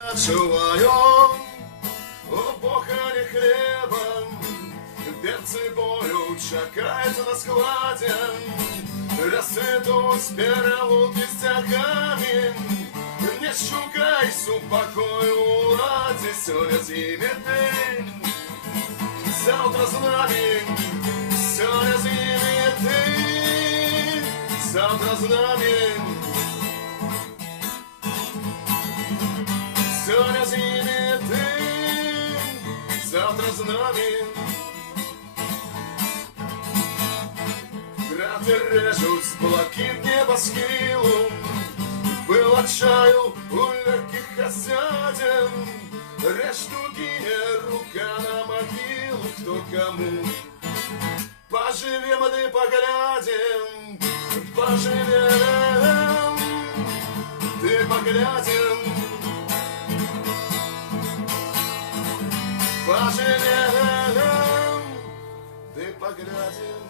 Чуваем у бохані хлебом, перцы бою чакаюць на складе, расцветуць перавулкі сцягамі. Не шукай супакою уладзе, сёння з імі ты, завтра з намі, сёння з імі ты, завтра з намі. Сёння з імі ты, завтра з намі. Грады рэжуць блакіт небасхілу, был отчаю у легких осяден, решту гине рука на могилу, кто кому. Поживем и поглядим, поживем, ты поглядим. Поживем, ты поглядим.